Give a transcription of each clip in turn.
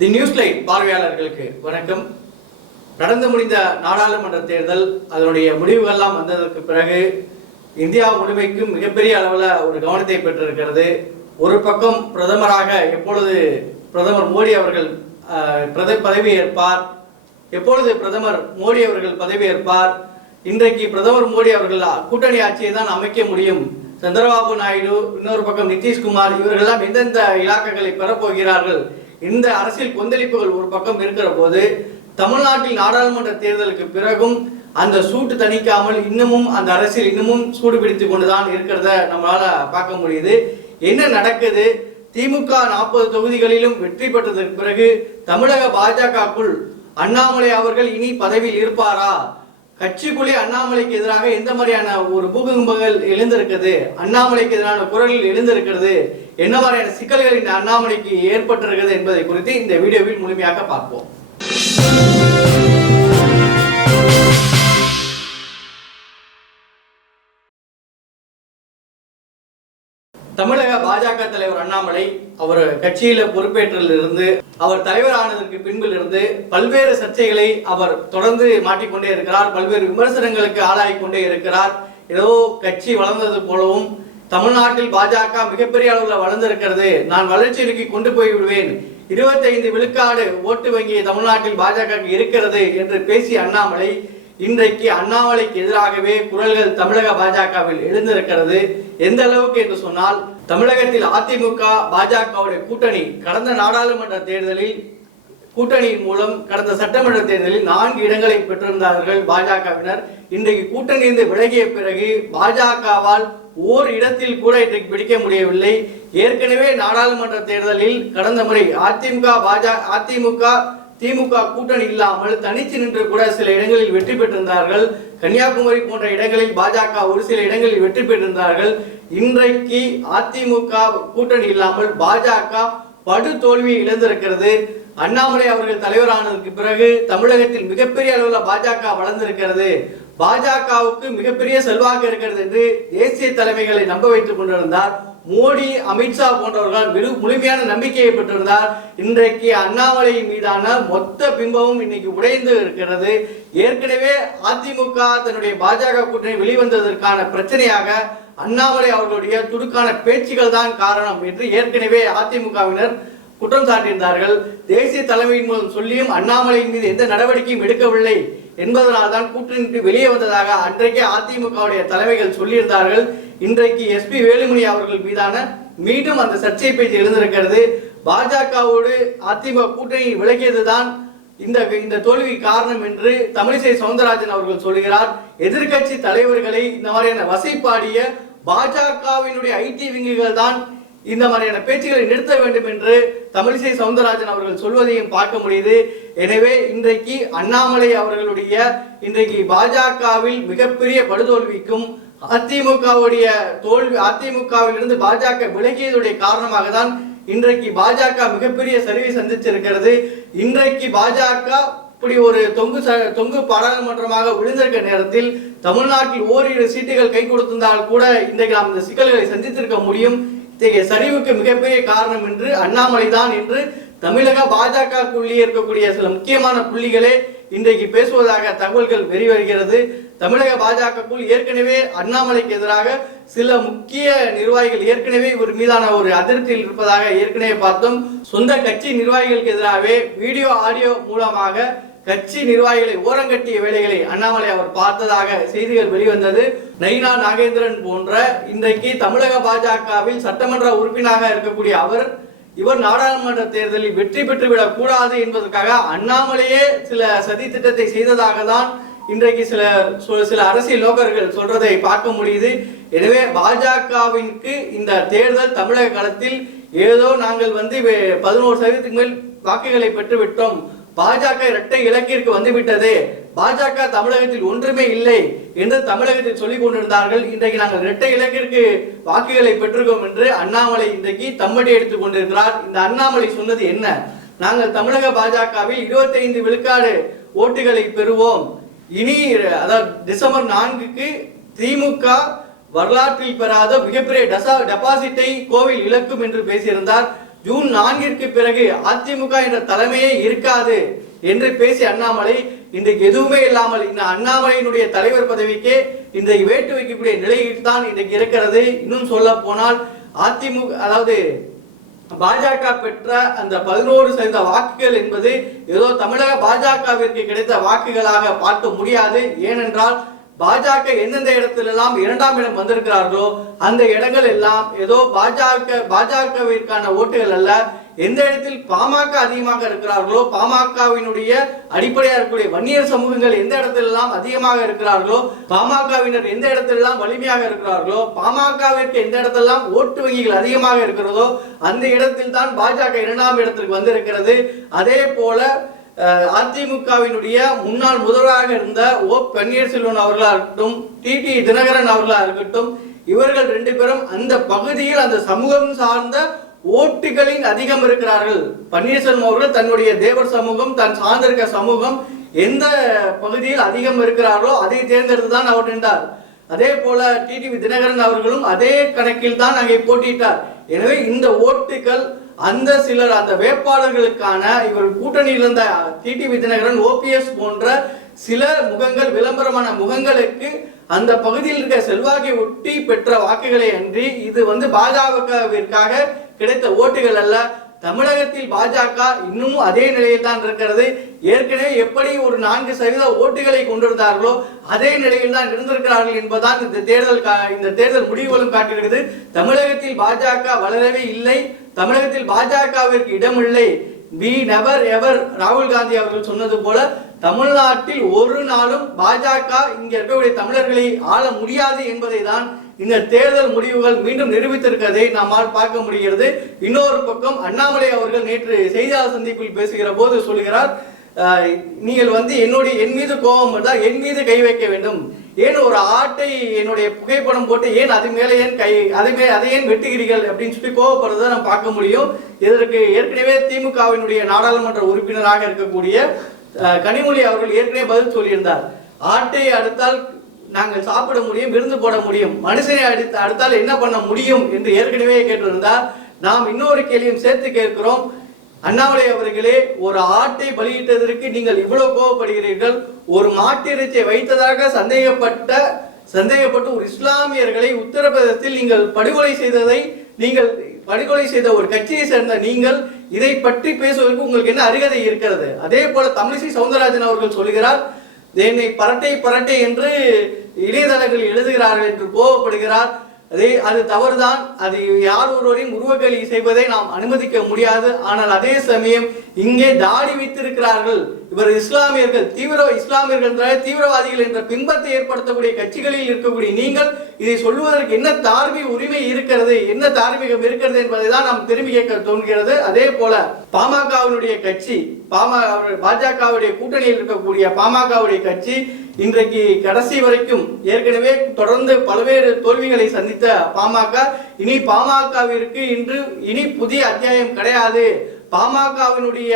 தி news light பார்வையாளர்களுக்கு வணக்கம். நடந்து முடிந்த நாடாளுமன்ற தேர்தல் அதனுடைய முடிவுகள்லாம் வந்ததற்கு பிறகு இந்தியா முழுமைக்கும் மிகப்பெரிய அளவில் ஒரு கவனத்தை பெற்றிருக்கிறது. ஒரு பக்கம் பிரதமராக எப்பொழுது பிரதமர் மோடி அவர்கள் பிரத பதவி ஏற்பார் எப்பொழுது பிரதமர் மோடி அவர்கள் பதவி ஏற்பார் இன்றைக்கு பிரதமர் மோடி அவர்கள் கூட்டணி ஆட்சியை தான் அமைக்க முடியும். சந்திரபாபு நாயுடு இன்னொரு பக்கம் நிதிஷ்குமார் இவர்களெல்லாம் எந்தெந்த இலாக்காக்களை பெறப்போகிறார்கள் இந்த அரசியல் கொந்தளிப்புகள் ஒரு பக்கம் இருக்கிற போது தமிழ்நாட்டில் நாடாளுமன்ற தேர்தலுக்கு பிறகும் அந்த சூட்டு தணிக்காமல் இன்னமும் அந்த அரசியல் இன்னமும் சூடு பிடித்து கொண்டுதான் இருக்கிறத நம்மளால பார்க்க முடியுது. என்ன நடக்குது? திமுக நாற்பது தொகுதிகளிலும் வெற்றி பெற்றதற்கு பிறகு தமிழக பாஜகக்குள் அண்ணாமலை அவர்கள் இனி பதவியில் இருப்பாரா? கட்சிக்குள்ளே அண்ணாமலைக்கு எதிராக எந்த மாதிரியான ஒரு பூகம்பங்கள் எழுந்திருக்கிறது? அண்ணாமலைக்கு எதிரான குரல்கள் எழுந்திருக்கிறது? என்ன மாதிரியான சிக்கல்கள் இந்த அண்ணாமலைக்கு ஏற்பட்டிருக்கிறது என்பதை குறித்து இந்த வீடியோவில் முழுமையாக பார்ப்போம். பாஜக தலைவர் அண்ணாமலை அவர் கட்சியில பொறுப்பேற்றிலிருந்து அவர் தலைவர் ஆனதற்கு பின்பில் இருந்து பல்வேறு சர்ச்சைகளை அவர் தொடர்ந்து மாட்டிக்கொண்டே இருக்கிறார். பல்வேறு விமர்சனங்களுக்கு ஆளாகிக்கொண்டே இருக்கிறார். ஏதோ கட்சி வளர்ந்தது போலவும் தமிழ்நாட்டில் பாஜக மிகப்பெரிய அளவில் வளர்ந்திருக்கிறது. நான் வளர்ச்சி நோக்கி கொண்டு போய் விடுவேன். இருபத்தைந்து விழுக்காடு ஓட்டு வங்கி தமிழ்நாட்டில் பாஜக இருக்கிறது என்று பேசிய அண்ணாமலை இன்றைக்கு அண்ணாமலைக்கு எதிராகவே குரல்கள் தமிழக பாஜகவில் எழுந்திருக்கிறது. எந்த அளவுக்கு என்று சொன்னால் தமிழகத்தில் அதிமுக பாஜகவுடைய கூட்டணி கடந்த நாடாளுமன்ற தேர்தலில் கூட்டணியின் மூலம் கடந்த சட்டமன்ற தேர்தலில் நான்கு இடங்களை பெற்றிருந்தார்கள் பாஜகவினர். இன்றைக்கு கூட்டணியிலிருந்து விலகிய பிறகு பாஜகவால் ஓர் இடத்தில் கூட இன்றைக்கு பிடிக்க முடியவில்லை. ஏற்கனவே நாடாளுமன்ற தேர்தலில் கடந்த முறை அதிமுக பாஜக அதிமுக திமுக கூட்டணி இல்லாமல் தனிச்சு நின்று கூட சில இடங்களில் வெற்றி பெற்றிருந்தார்கள். கன்னியாகுமரி போன்ற இடங்களில் பாஜக ஒரு சில இடங்களில் வெற்றி பெற்றிருந்தார்கள். இன்றைக்கு அதிமுக கூட்டணி இல்லாமல் பாஜக படு தோல்வியை இழந்திருக்கிறது. அண்ணாமலை அவர்கள் தலைவரானதுக்கு பிறகு தமிழகத்தில் மிகப்பெரிய அளவில் பாஜக வளர்ந்திருக்கிறது. பாஜகவுக்கு மிகப்பெரிய செல்வாக்கு இருக்கிறது என்று தேசிய தலைமைகளை நம்ப வைத்துக் கொண்டிருந்தார். மோடி அமித்ஷா போன்றவர்கள் முழு முழுமையான நம்பிக்கையை பெற்றிருந்தார். இன்றைக்கு அண்ணாமலையின் மீதான மொத்த பிம்பமும் இன்னைக்கு உடைந்து இருக்கிறது. ஏற்கனவே அதிமுக தன்னுடைய பாஜக கூட்டணி வெளிவந்ததற்கான பிரச்சனையாக அண்ணாமலை அவர்களுடைய துடுக்கான பேச்சுகள் தான் காரணம் என்று ஏற்கனவே அதிமுகவினர் குற்றம் சாட்டியிருந்தார்கள். தேசிய தலைமையின் மூலம் சொல்லியும் அண்ணாமலையின் மீது எந்த நடவடிக்கையும் எடுக்கவில்லை என்பதனால் தான் கூட்டணி வெளியே வந்ததாக அன்றைக்கே அதிமுகவுடைய தலைமைகள் சொல்லியிருந்தார்கள். இன்றைக்கு எஸ்பி வேலுமணி அவர்கள் மீதான மீண்டும் அந்த சர்ச்சை பேச்சு எழுந்திருக்கிறது. பாஜகவோடு அதிமுக கூட்டணி விலகியதுதான் இந்த இந்த தோல்வி காரணம் என்று தமிழிசை சவுந்தரராஜன் அவர்கள் சொல்கிறார் எதிர்க்கட்சி தலைவர்களை இந்த மாதிரியான வசைப்பாடிய பாஜகவினுடைய ஐடி விங்குகள் தான் இந்த மாதிரியான பேச்சுகளை நிறுத்த வேண்டும் என்று தமிழிசை சவுந்தரராஜன் அவர்கள் சொல்வதையும் பார்க்க முடியுது. எனவே இன்றைக்கு அண்ணாமலை அவர்களுடைய இன்றைக்கு பாஜகவில் மிகப்பெரிய படுதோல்விக்கும் அதிமுகவுடைய தோல்வி அதிமுகவில் இருந்து பாஜக விலகியதுடைய காரணமாக தான் இன்றைக்கு பாஜக மிகப்பெரிய சரிவை சந்திச்சிருக்கிறது. இன்றைக்கு பாஜக இப்படி ஒரு தொங்கு ச- தொங்கு பாராளுமன்றமாக விழுந்திருக்க நேரத்தில் தமிழ்நாட்டில் ஓரிரு சீட்டுகள் கை கொடுத்திருந்தால் கூட இன்றைக்கு நாம் இந்த சிக்கல்களை சந்தித்திருக்க முடியும். இத்தகைய சரிவுக்கு மிகப்பெரிய காரணம் என்று அண்ணாமலை தான் என்று தமிழக பாஜகக்குள்ளே இருக்கக்கூடிய சில முக்கியமான புள்ளிகளே இன்றைக்கு பேசுவதாக தகவல்கள் வெளிவருகிறது தமிழக பாஜகக்குள் ஏற்கனவே அண்ணாமலைக்கு எதிராக சில முக்கிய நிர்வாகிகள் ஏற்கனவே இவர் மீதான ஒரு அதிருப்தியில் இருப்பதாக ஏற்கனவே பார்த்தோம். சொந்த கட்சி நிர்வாகிகளுக்கு எதிராகவே வீடியோ ஆடியோ மூலமாக கட்சி நிர்வாகிகளை ஓரங்கட்டிய வேலைகளை அண்ணாமலை அவர் பார்த்ததாக செய்திகள் வெளிவந்தது. நைனா நாகேந்திரன் போன்ற இன்றைக்கு தமிழக பாஜகவில் சட்டமன்ற உறுப்பினராக இருக்கக்கூடிய அவர் இவர் நாடாளுமன்ற தேர்தலில் வெற்றி பெற்றுவிடக் கூடாது என்பதற்காக அண்ணாமலையே சில சதி திட்டத்தை செய்ததாக தான் இன்றைக்கு சில சொ- சில அரசியல் நோக்கர்கள் சொல்றதை பார்க்க முடியுது. எனவே பாஜகவிற்கு இந்த தேர்தல் தமிழக களத்தில் ஏதோ நாங்கள் வந்து பதினோரு சதவீதத்துக்கு மேல் வாக்குகளை பெற்று விட்டோம் பாஜக இரட்டை இலக்கிற்கு வந்துவிட்டது. பாஜக தமிழகத்தில் ஒன்றுமே இல்லை என்று தமிழகத்தில் சொல்லிக் கொண்டிருந்தார்கள். இன்றைக்கு நாங்கள் இரட்டை இலக்கிற்கு வாக்குகளை பெற்றிருக்கோம் என்று அண்ணாமலை இன்றைக்கு தம்மடி எடுத்துக் கொண்டிருக்கிறார். இந்த அண்ணாமலை சொன்னது என்ன? நாங்கள் தமிழக பாஜகவில் 25 விழுக்காடு ஓட்டுகளை பெறுவோம். இனி அதாவது டிசம்பர் நான்குக்கு திமுக வரலாற்றில் பெறாத மிகப்பெரிய டெபாசிட்டை கோவில் இழக்கும் என்று பேசியிருந்தார். ஜூன் நான்கிற்கு பிறகு அதிமுக என்ற தலைமையே இருக்காது என்று பேசிய அண்ணாமலை இன்றைக்கு எதுவுமே இல்லாமல் இந்த அண்ணாமலையினுடைய தலைவர் பதவிக்கே இன்றைக்கு வேட்டு வைக்கக்கூடிய நிலையில் தான் இன்றைக்கு இருக்கிறது. இன்னும் சொல்ல போனால் அதிமுக அதாவது பாஜக பெற்ற அந்த பதினோரு சதவீத வாக்குகள் என்பது ஏதோ தமிழக பாஜகவிற்கு கிடைத்த வாக்குகளாக பார்க்க முடியாது. ஏனென்றால் பாஜக எந்தெந்த இடத்திலெல்லாம் இரண்டாம் இடம் வந்திருக்கிறார்களோ அந்த இடங்கள் எல்லாம் ஏதோ பாஜக பாஜகவிற்கான ஓட்டுகள் அல்ல. எந்த இடத்தில் பாமக அதிகமாக இருக்கிறார்களோ பாமகவினுடைய அடிப்படையாக இருக்கக்கூடிய வன்னியர் சமூகங்கள் எந்த இடத்திலெல்லாம் அதிகமாக இருக்கிறார்களோ பாமகவினர் எந்த இடத்திலெல்லாம் வலிமையாக இருக்கிறார்களோ பாமகவிற்கு எந்த இடத்திலெல்லாம் ஓட்டு வங்கிகள் அதிகமாக இருக்கிறதோ அந்த இடத்தில் தான் பாஜக இரண்டாம் இடத்திற்கு வந்திருக்கிறது. அதே போல அதிமுகவினுடைய முன்னாள் முதல்வராக இருந்த ஓ பன்னீர்செல்வன் அவர்களாக இருக்கட்டும் டிடி தினகரன் அவர்களாக இருக்கட்டும் இவர்கள் ரெண்டு பேரும் அந்த பகுதியில் அந்த சமூகம் சார்ந்த ஓட்டுகளில் அதிகம் இருக்கிறார்கள். பன்னீர்செல்வம் அவர்கள் தன்னுடைய தேவர் சமூகம் தான் சார்ந்திருக்க சமூகம் எந்த பகுதியில் அதிகம் இருக்கிறார்களோ அதை தேர்ந்தெடுத்து தான் அவர் நின்றார். அதே போல டிடிவி தினகரன் அவர்களும் அதே கணக்கில் தான் அங்கே போட்டியிட்டார். எனவே இந்த ஓட்டுகள் அந்த சிலர் அந்த வேட்பாளர்களுக்கான இவர் கூட்டணியில் இருந்த டிடிவி தினகரன் ஓபிஎஸ் போன்ற சில முகங்கள் விளம்பரமான முகங்களுக்கு அந்த பகுதியில் இருக்க செல்வாக்கை ஒட்டி பெற்ற வாக்குகளை அன்றி இது வந்து பாஜகவிற்காக கிடைத்த ஓட்டுகள் அல்ல. தமிழகத்தில் பாஜக இன்னும் அதே நிலையில் தான் இருக்கிறது. ஏற்கனவே எப்படி ஒரு நான்கு சதவீத ஓட்டுகளை கொண்டிருந்தார்களோ அதே நிலையில் தான் இருந்திருக்கிறார்கள் என்பதுதான் இந்த தேர்தல் கா- இந்த தேர்தல் முடிவுகளும் காட்டுகிறது. தமிழகத்தில் பாஜக வளரவே இல்லை. தமிழகத்தில் பாஜகவிற்கு இடமில்லை. வி நெவர் எவர் ராகுல் காந்தி அவர்கள் சொன்னது போல தமிழ்நாட்டில் ஒரு நாளும் பாஜக இங்க இருக்கக்கூடிய தமிழர்களை ஆள முடியாது என்பதை தான் இந்த தேர்தல் முடிவுகள் மீண்டும் நிரூபித்திருக்கதை நம்மால் பார்க்க முடிகிறது. இன்னொரு பக்கம் அண்ணாமலை அவர்கள் நேற்று செய்தியாளர் சந்திப்பில் பேசுகிற போது சொல்கிறார் நீங்கள் வந்து என்னுடைய என் மீது கோபம் இருந்தால் என் மீது கை வைக்க வேண்டும். ஏன் ஒரு ஆட்டை என்னுடைய புகைப்படம் போட்டு ஏன் அது மேலே ஏன் கை அது மேலே அதை ஏன் வெட்டுகிறீர்கள்? அப்படின்னு சொல்லி கோவப்படுறதை நம்ம பார்க்க முடியும். இதற்கு ஏற்கனவே திமுகவினுடைய நாடாளுமன்ற உறுப்பினராக இருக்கக்கூடிய கனிமொழி அவர்கள் ஏற்கனவே பதில் சொல்லியிருந்தார். ஆட்டை அடுத்தால் நாங்கள் சாப்பிட முடியும் விருந்து போட முடியும். மனுஷனை அடுத்து அடுத்தால் என்ன பண்ண முடியும் என்று ஏற்கனவே கேட்டிருந்தார் நாம் இன்னொரு கேள்வியும் சேர்த்து கேட்கிறோம். அண்ணாமலை அவர்களே ஒரு ஆட்டை பலியிட்டதற்கு நீங்கள் இவ்வளவு கோவப்படுகிறீர்கள். ஒரு மாட்டிறைச்சியை வைத்ததாக சந்தேகப்பட்ட சந்தேகப்பட்டு ஒரு இஸ்லாமியர்களை உத்தரப்பிரதேசத்தில் நீங்கள் படுகொலை செய்ததை நீங்கள் படுகொலை செய்த ஒரு கட்சியை சேர்ந்த நீங்கள் இதை பற்றி பேசுவதற்கு உங்களுக்கு என்ன அருகதை இருக்கிறது? அதே போல தமிழிசை சவுந்தரராஜன் அவர்கள் சொல்கிறார் என்னை பரட்டை பரட்டை என்று இணையதளங்கள் எழுதுகிறார்கள் என்று கோவப்படுகிறார் அதே அது தவறுதான். அது யார் ஒருவரையும் உருவகலி செய்வதை நாம் அனுமதிக்க முடியாது. ஆனால் அதே சமயம் இங்கே தாடி வைத்திருக்கிறார்கள். இவர் இஸ்லாமியர்கள் தீவிர இஸ்லாமியர்கள் தீவிரவாதிகள் என்ற பிம்பத்தை ஏற்படுத்தக்கூடிய கட்சிகளில் இருக்கக்கூடிய நீங்கள் இதை சொல்வதற்கு என்ன தார்மீக உரிமை இருக்கிறது என்ன தார்மீகம் இருக்கிறது என்பதை தான் நாம் திரும்பி கேட்க தோன்கிறது அதே போல பாமகவினுடைய கட்சி பாமக பாஜகவுடைய கூட்டணியில் இருக்கக்கூடிய பாமகவுடைய கட்சி இன்றைக்கு கடைசி வரைக்கும் ஏற்கனவே தொடர்ந்து பல்வேறு தோல்விகளை சந்தித்த பாமக இனி பாமகவிற்கு இன்று இனி புதிய அத்தியாயம் கிடையாது. பாமகவினுடைய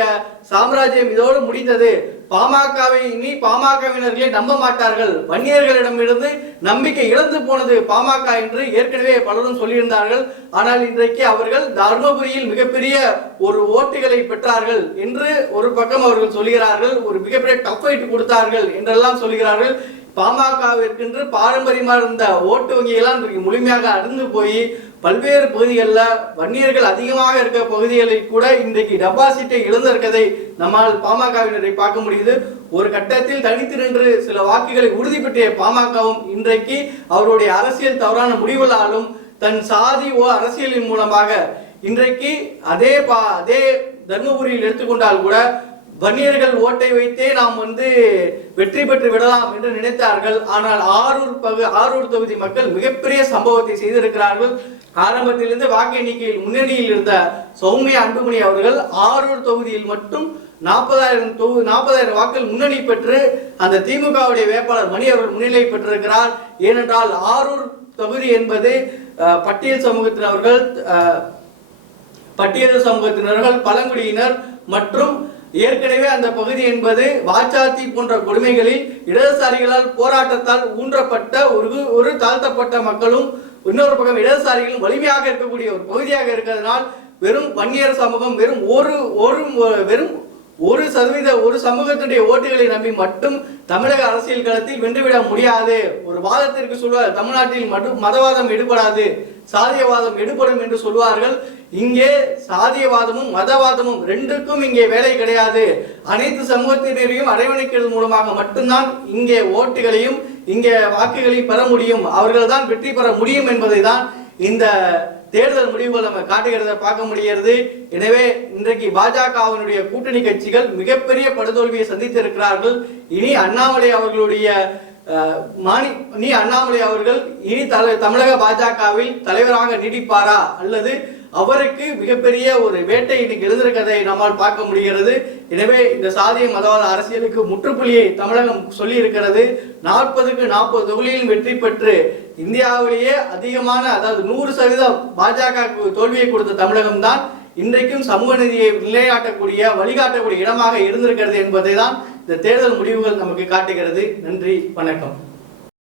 சாம்ராஜ்யம் இதோடு முடிந்தது. பாமகவை இனி பாமகவினர்களே நம்ப மாட்டார்கள். வன்னியர்களிடமிருந்து நம்பிக்கை இழந்து போனது பாமக என்று ஏற்கனவே பலரும் சொல்லியிருந்தார்கள். ஆனால் இன்றைக்கு அவர்கள் தர்மபுரியில் மிகப்பெரிய ஒரு ஓட்டுகளை பெற்றார்கள் என்று ஒரு பக்கம் அவர்கள் சொல்கிறார்கள் ஒரு மிகப்பெரிய டஃப் கொடுத்தார்கள் என்றெல்லாம் சொல்கிறார்கள் பாமகவிற்கென்று பாரம்பரியமாக இருந்த ஓட்டு வங்கியெல்லாம் இன்றைக்கு முழுமையாக அருந்து போய் பல்வேறு பகுதிகளில் வன்னியர்கள் அதிகமாக இருக்க பகுதிகளில் கூட இன்றைக்கு டெபாசிட்டை இழந்திருக்கதை நம்மால் பாமகவினரை பார்க்க முடியுது. ஒரு கட்டத்தில் தனித்து நின்று சில வாக்குகளை உறுதி பெற்ற பாமகவும் இன்றைக்கு அவருடைய அரசியல் தவறான முடிவுகளாலும் தன் சாதி ஓ அரசியலின் மூலமாக இன்றைக்கு அதே பா அதே தர்மபுரியில் எடுத்துக்கொண்டால் கூட வன்னியர்கள் ஓட்டை வைத்தே நாம் வந்து வெற்றி பெற்று விடலாம் என்று நினைத்தார்கள். ஆனால் ஆரூர் பகு ஆரூர் தொகுதி மக்கள் மிகப்பெரிய சம்பவத்தை செய்திருக்கிறார்கள். ஆரம்பத்திலிருந்து வாக்கு எண்ணிக்கையில் முன்னணியில் இருந்த சௌமியா அன்புமணி அவர்கள் ஆரூர் தொகுதியில் மட்டும் நாற்பதாயிரம் தொகு நாற்பதாயிரம் வாக்கள் முன்னணி பெற்று அந்த திமுகவுடைய வேட்பாளர் மணி அவர்கள் முன்னிலை பெற்றிருக்கிறார். ஏனென்றால் ஆரூர் தொகுதி என்பது பட்டியல் சமூகத்தினர்கள் பட்டியல் சமூகத்தினர்கள் பழங்குடியினர் மற்றும் ஏற்கனவே அந்த பகுதி என்பது வாச்சாத்தி போன்ற கொடுமைகளில் இடதுசாரிகளால் போராட்டத்தால் ஊன்றப்பட்ட ஒரு ஒரு தாழ்த்தப்பட்ட மக்களும் இன்னொரு பக்கம் இடதுசாரிகளும் வலிமையாக இருக்கக்கூடிய ஒரு பகுதியாக இருக்கிறதுனால் வெறும் வன்னியர் சமூகம் வெறும் ஒரு ஒரு வெறும் ஒரு சதவீத ஒரு சமூகத்துடைய ஓட்டுகளை நம்பி மட்டும் தமிழக அரசியல் களத்தில் வென்றுவிட முடியாது. ஒரு வாதத்திற்கு சொல்வார் தமிழ்நாட்டில் மட்டும் மதவாதம் எடுபடாது சாதியவாதம் எடுபடும் என்று சொல்வார்கள். இங்கே சாதியவாதமும் மதவாதமும் ரெண்டுக்கும் இங்கே வேலை கிடையாது. அனைத்து சமூகத்தினரையும் அரவணைக்கிறது மூலமாக மட்டும்தான் இங்கே ஓட்டுகளையும் இங்கே வாக்குகளையும் பெற முடியும். அவர்கள் தான் வெற்றி பெற முடியும் என்பதை தான் இந்த தேர்தல் முடிவுகள் நம்ம காட்டுகிறத பார்க்க முடிகிறது. எனவே இன்றைக்கு பாஜகவினுடைய கூட்டணி கட்சிகள் மிகப்பெரிய படுதோல்வியை சந்தித்திருக்கிறார்கள். இனி அண்ணாமலை அவர்களுடைய மாணி நீ அண்ணாமலை அவர்கள் இனி தல தமிழக பாஜகவில் தலைவராக நீடிப்பாரா? அல்லது அவருக்கு மிகப்பெரிய ஒரு வேட்டை இன்னைக்கு எழுந்திருக்கிறதை நம்மால் பார்க்க முடிகிறது. எனவே இந்த சாதிய மதவாத அரசியலுக்கு முற்றுப்புள்ளியை தமிழகம் சொல்லி இருக்கிறது நாற்பதுக்கு நாற்பது தொகுதியிலும் வெற்றி பெற்று இந்தியாவிலேயே அதிகமான அதாவது நூறு சதவீதம் பாஜக தோல்வியை கொடுத்த தமிழகம் தான் இன்றைக்கும் சமூக நிதியை நிலையாட்டக்கூடிய வழிகாட்டக்கூடிய இடமாக இருந்திருக்கிறது என்பதை தான் இந்த தேர்தல் முடிவுகள் நமக்கு காட்டுகிறது. நன்றி வணக்கம்.